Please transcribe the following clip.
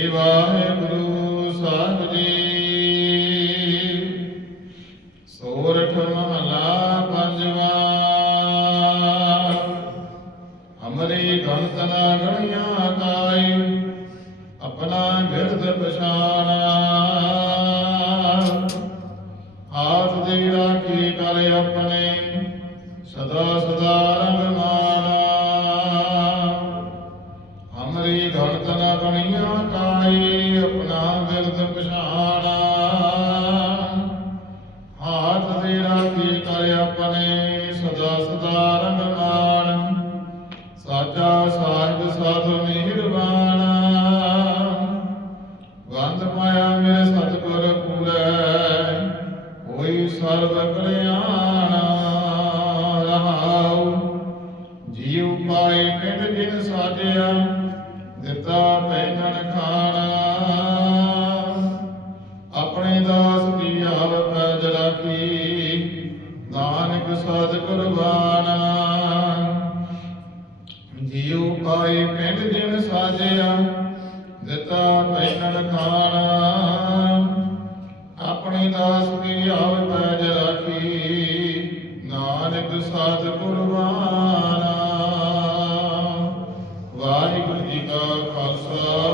ਵਾਹਿਗੁਰੂ ਸਾਹਿਬ ਜੀ। ਕਰ ਆਪਣੇ ਸਦਾ ਸਦਾ ਰੰਗ ਮਾਣਾ। ਅਮਰੀ ਗਣਤਨਾ ਗਣਿਆ ਹਾਥ ਦੇ ਰਾਖੀ ਕਰ ਆਪਣੇ ਸਦਾ ਸਦਾ ਰੰਗ ਸਾਚਾ ਸਾਹਿਬ ਸਾਧੂ ਨਿਰਵਾਣ। ਵੰਦ ਪਾਇਆ ਮੇਰੇ ਸਤਿਗੁਰ ਪੂਰੈ ਹੋਈ ਸਰਬ ਕਲਿਆਣ। ਰਹਾਉ ਜੀਵ ਪਾਏ ਪਿੰਡ ਜਿਨ ਸਾਜਿਆ, ਦਿੱਤਾ ਪੈਨਣ ਖਾਣਾ। ਆਪਣੇ ਦਾਸ ਕੀ ਆਵਤ ਜਲ ਕੀ। ਨਾਨਕ ਸਾਧ ਕੁਰਬਾਨਾ ਜੀਉ ਪਾਏ ਪਿੰਡ ਦਿਨ ਸਾਜਿਆ, ਦਿੱਤਾ ਪੈਨਣ ਖਾਣਾ। ਆਪਣੇ ਦਾਸ ਕੀ ਆਵਤ ਜਲ ਕੀ। ਨਾਨਕ ਸਾਧ ਕੁਰਬਾਨਾ ਵਾਹਿਗੁਰੂ ਜੀ ਕਾ ਖਾਲਸਾ।